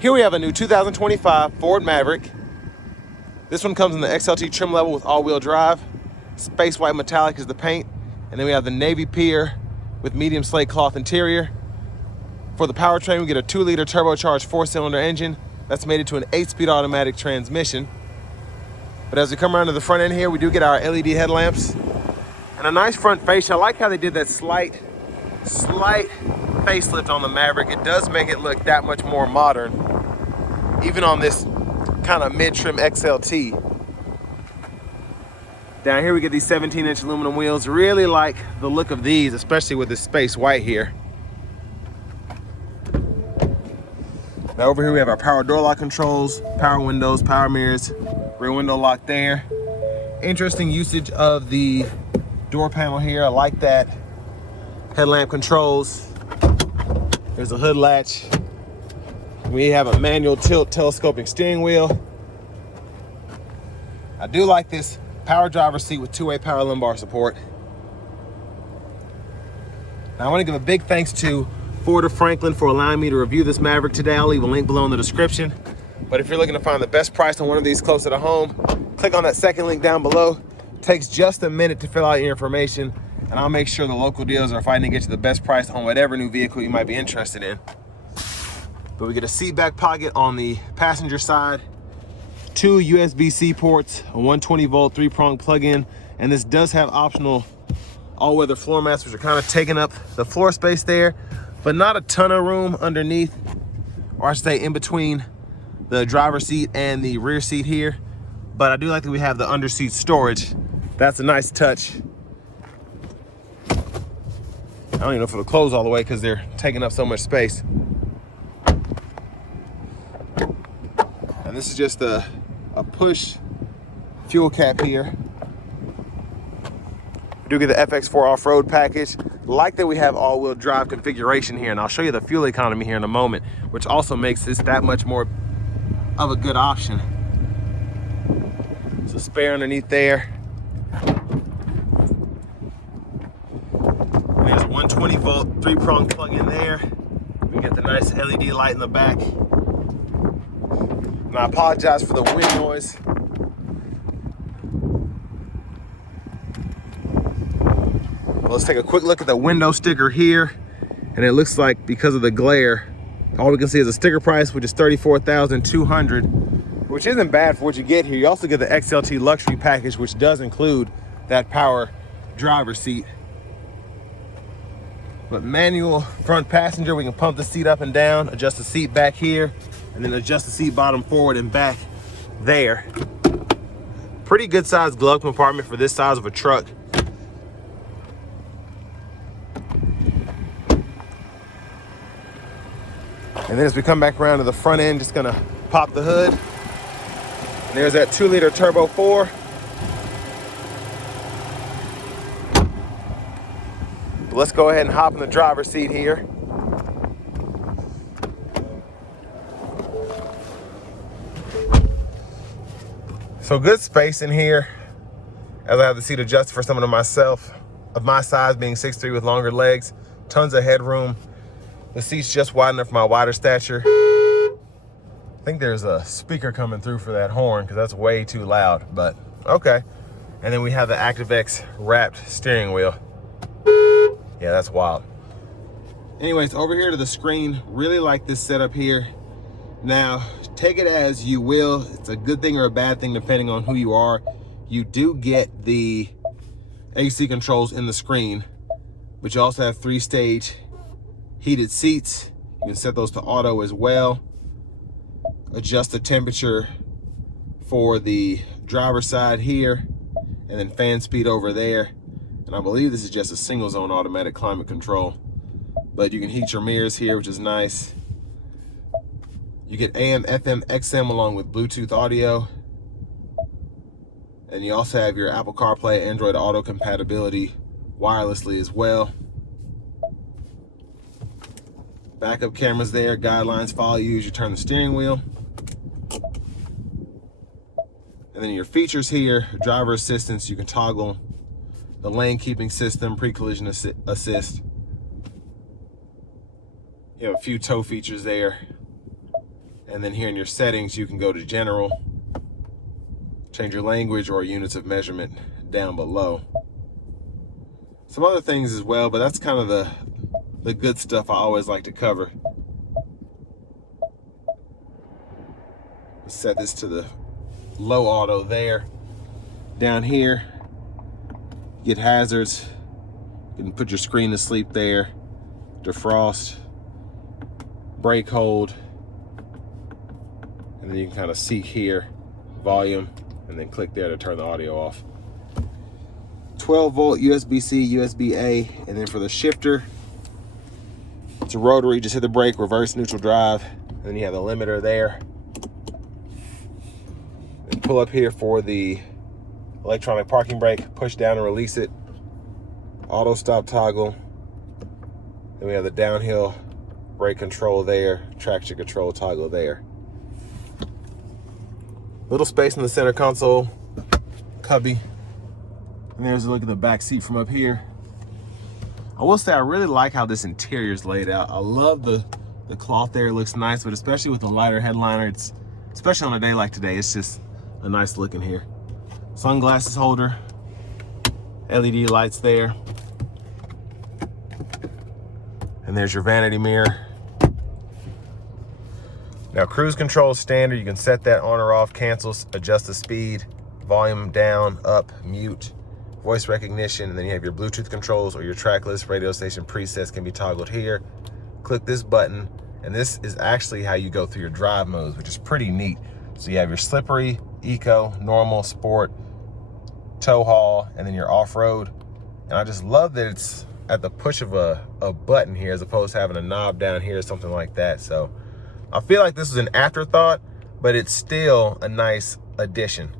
Here we have a new 2025 Ford Maverick. This one comes in the XLT trim level with all-wheel drive. Space white metallic is the paint. And then we have the navy pier with medium slate cloth interior. For the powertrain, we get a 2-liter turbocharged 4-cylinder engine that's mated to an 8-speed automatic transmission. But as we come around to the front end here, we do get our LED headlamps and a nice front fascia. I like how they did that slight facelift on the Maverick. It does make it look that much more modern, even on this kind of mid-trim XLT. Down here we get these 17-inch aluminum wheels. Really like the look of these, especially with this space white here. Now over here we have our power door lock controls, power windows, power mirrors, rear window lock there. Interesting usage of the door panel here. I like that. Headlamp controls. There's a hood latch. We have a manual tilt telescoping steering wheel. I do like this power driver seat with 2-way power lumbar support. Now I want to give a big thanks to Ford of Franklin for allowing me to review this Maverick today. I'll leave a link below in the description. But if you're looking to find the best price on one of these closer to home, click on that second link down below. It takes just a minute to fill out your information, and I'll make sure the local dealers are fighting to get you the best price on whatever new vehicle you might be interested in. But we get a seat back pocket on the passenger side, 2 USB-C ports, a 120-volt 3-prong plug-in, and this does have optional all-weather floor mats, which are kind of taking up the floor space there, but not a ton of room underneath, or I should say in between the driver's seat and the rear seat here. But I do like that we have the under-seat storage. That's a nice touch. I don't even know if it'll close all the way because they're taking up so much space. And this is just a push fuel cap here. We do get the FX4 off-road package. Like that we have all-wheel drive configuration here, and I'll show you the fuel economy here in a moment, which also makes this that much more of a good option. So spare underneath there. And there's a 120-volt 3-prong plug-in there. We get the nice LED light in the back. And I apologize for the wind noise. Well, let's take a quick look at the window sticker here. And it looks like because of the glare, all we can see is a sticker price, which is $34,200, which isn't bad for what you get here. You also get the XLT Luxury package, which does include that power driver's seat. But manual front passenger, we can pump the seat up and down, adjust the seat back here, and then adjust the seat bottom forward and back there. Pretty good sized glove compartment for this size of a truck. And then as we come back around to the front end, just gonna pop the hood. And there's that 2-liter turbo 4. But let's go ahead and hop in the driver's seat here. So good space in here, as I have the seat adjusted for someone of my size, being 6'3" with longer legs. Tons of headroom. The seat's just wide enough for my wider stature. I think there's a speaker coming through for that horn because that's way too loud, but okay. And then we have the ActiveX wrapped steering wheel. Yeah, that's wild. Anyways, over here to the screen, really like this setup here. Now, take it as you will. It's a good thing or a bad thing depending on who you are. You do get the AC controls in the screen, but you also have 3-stage heated seats. You can set those to auto as well. Adjust the temperature for the driver's side here, and then fan speed over there. And I believe this is just a single zone automatic climate control. But you can heat your mirrors here, which is nice. You get AM, FM, XM along with Bluetooth audio. And you also have your Apple CarPlay, Android Auto compatibility wirelessly as well. Backup cameras there, guidelines follow you as you turn the steering wheel. And then your features here, driver assistance, you can toggle the lane keeping system, pre-collision assist. You have a few tow features there. And then here in your settings, you can go to general, change your language or units of measurement down below. Some other things as well, but that's kind of the good stuff I always like to cover. Let's set this to the low auto there. Down here, get hazards. You can put your screen to sleep there. Defrost, brake hold, and then you can kind of seek here, volume, and then click there to turn the audio off. 12 volt USB-C, USB-A, and then for the shifter, it's a rotary, just hit the brake, reverse, neutral drive, and then you have the limiter there. And pull up here for the electronic parking brake, push down and release it. Auto stop toggle. Then we have the downhill brake control there, traction control toggle there. Little space in the center console, cubby. And there's a look at the back seat from up here. I will say I really like how this interior is laid out. I love the cloth there, it looks nice, but especially with the lighter headliner, it's, especially on a day like today, it's just a nice look in here. Sunglasses holder, LED lights there. And there's your vanity mirror. Now cruise control is standard. You can set that on or off, cancels, adjust the speed, volume down, up, mute, voice recognition, and then you have your Bluetooth controls or your track list, radio station presets can be toggled here. Click this button, and this is actually how you go through your drive modes, which is pretty neat. So you have your slippery, eco, normal, sport, tow haul, and then your off-road. And I just love that it's at the push of a button here as opposed to having a knob down here or something like that. So I feel like this is an afterthought, but it's still a nice addition.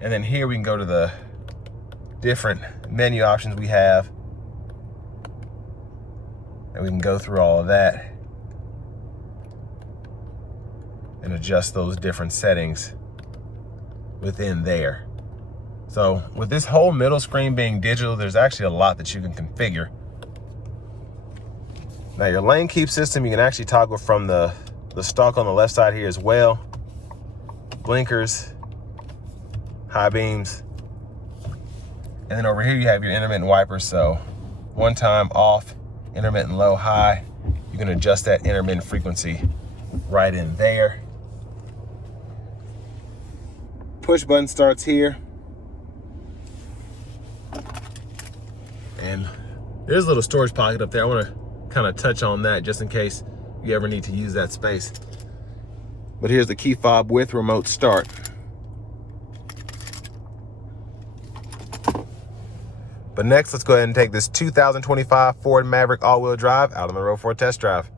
And then here we can go to the different menu options we have. And we can go through all of that and adjust those different settings within there. So with this whole middle screen being digital, there's actually a lot that you can configure. Now your lane keep system, you can actually toggle from the stalk on the left side here as well. Blinkers, high beams. And then over here you have your intermittent wipers. So one time off, intermittent low, high. You can adjust that intermittent frequency right in there. Push button starts here. And there's a little storage pocket up there. I want to kind of touch on that just in case you ever need to use that space. But here's the key fob with remote start. But next, let's go ahead and take this 2025 Ford Maverick all-wheel drive out on the road for a test drive.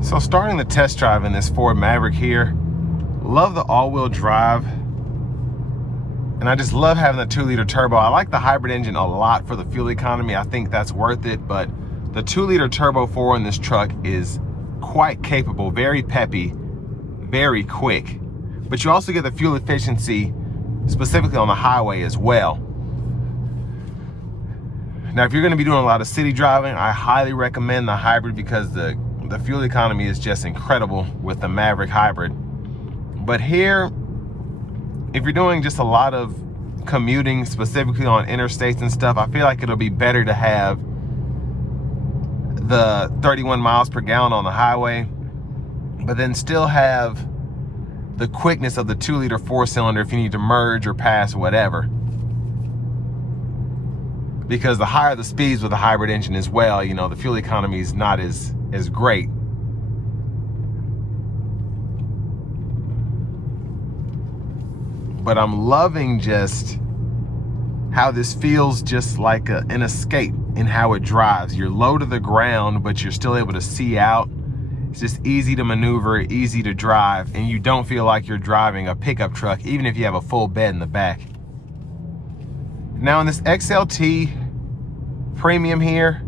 So starting the test drive in this Ford Maverick here, love the all-wheel drive. And I just love having the 2-liter turbo. I like the hybrid engine a lot for the fuel economy. I think that's worth it, but the 2-liter turbo 4 in this truck is quite capable, very peppy, very quick. But you also get the fuel efficiency specifically on the highway as well. Now, if you're gonna be doing a lot of city driving, I highly recommend the hybrid because the fuel economy is just incredible with the Maverick hybrid. But here, if you're doing just a lot of commuting, specifically on interstates and stuff, I feel like it'll be better to have the 31 miles per gallon on the highway, but then still have the quickness of the 2-liter 4-cylinder if you need to merge or pass or whatever. Because the higher the speeds with the hybrid engine as well, you know, the fuel economy is not as great. But I'm loving just how this feels just like an escape in how it drives. You're low to the ground, but you're still able to see out. It's just easy to maneuver, easy to drive, and you don't feel like you're driving a pickup truck, even if you have a full bed in the back. Now in this XLT Premium here,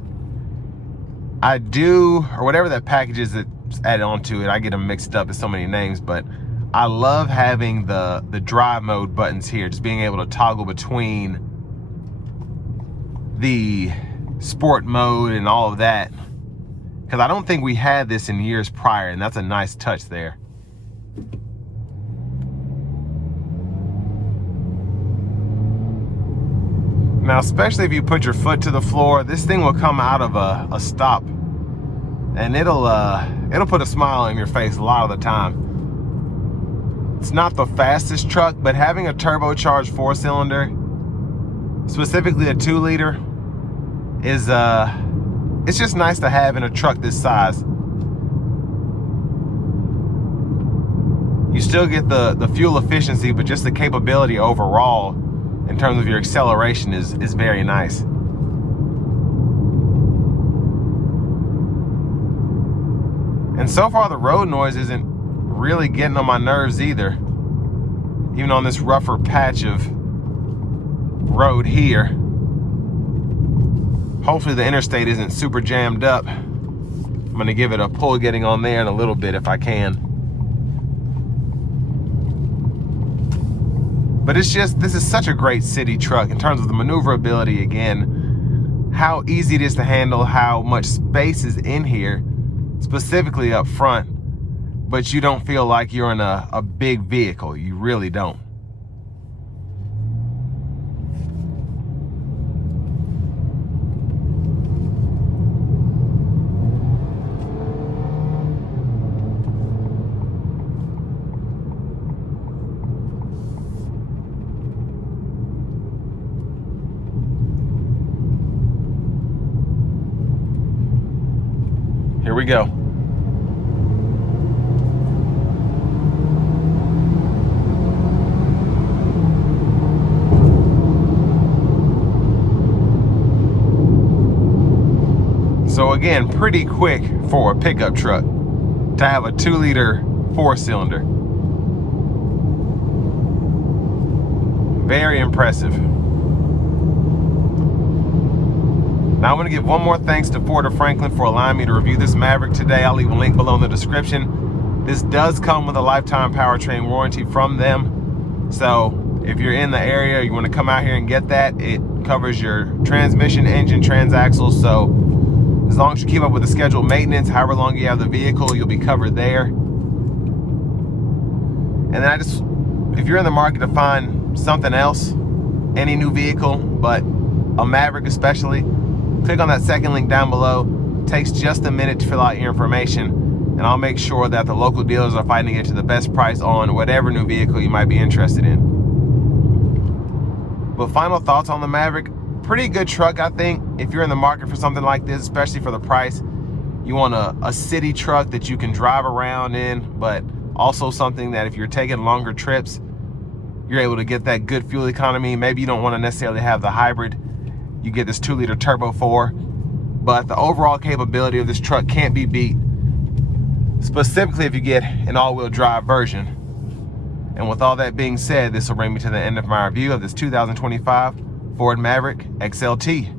I do, or whatever that package is that added onto it. I get them mixed up with so many names, but I love having the drive mode buttons here, just being able to toggle between the sport mode and all of that, because I don't think we had this in years prior, and that's a nice touch there. Now, especially if you put your foot to the floor, this thing will come out of a stop, and it'll put a smile on your face a lot of the time. It's not the fastest truck, but having a turbocharged 4-cylinder, specifically a 2-liter, is it's just nice to have in a truck this size. You still get the fuel efficiency, but just the capability overall in terms of your acceleration is very nice. And so far the road noise isn't really getting on my nerves either. Even on this rougher patch of road here. Hopefully the interstate isn't super jammed up. I'm gonna give it a pull getting on there in a little bit if I can. But this is such a great city truck in terms of the maneuverability again, how easy it is to handle, how much space is in here, specifically up front, but you don't feel like you're in a big vehicle. You really don't. Here we go. So again, pretty quick for a pickup truck to have a 2-liter 4-cylinder. Very impressive. Now I want to give one more thanks to Ford of Franklin for allowing me to review this Maverick today. I'll leave a link below in the description. This does come with a lifetime powertrain warranty from them. So if you're in the area, you want to come out here and get that, it covers your transmission, engine, transaxles. So as long as you keep up with the scheduled maintenance, however long you have the vehicle, you'll be covered there. And then if you're in the market to find something else, any new vehicle, but a Maverick especially, click on that second link down below. It takes just a minute to fill out your information, and I'll make sure that the local dealers are fighting to get you the best price on whatever new vehicle you might be interested in. But final thoughts on the Maverick. Pretty good truck, I think. If you're in the market for something like this, especially for the price, you want a city truck that you can drive around in, but also something that if you're taking longer trips, you're able to get that good fuel economy. Maybe you don't want to necessarily have the hybrid. You get this 2-liter turbo 4, but the overall capability of this truck can't be beat, specifically if you get an all-wheel drive version. And with all that being said, this will bring me to the end of my review of this 2025 Ford Maverick XLT.